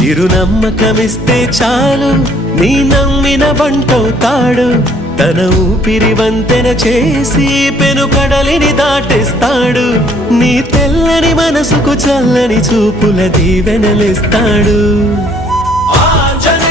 చిరునమ్మకమిస్తే చాలు నీ నమ్మిన బంటవుతాడు తన ఊపిరి వంతెన చేసి పెను కడలిని దాటేస్తాడు నీ తెల్లని మనసుకు చల్లని చూపుల దీవెనలిస్తాడు ఆంజనేయ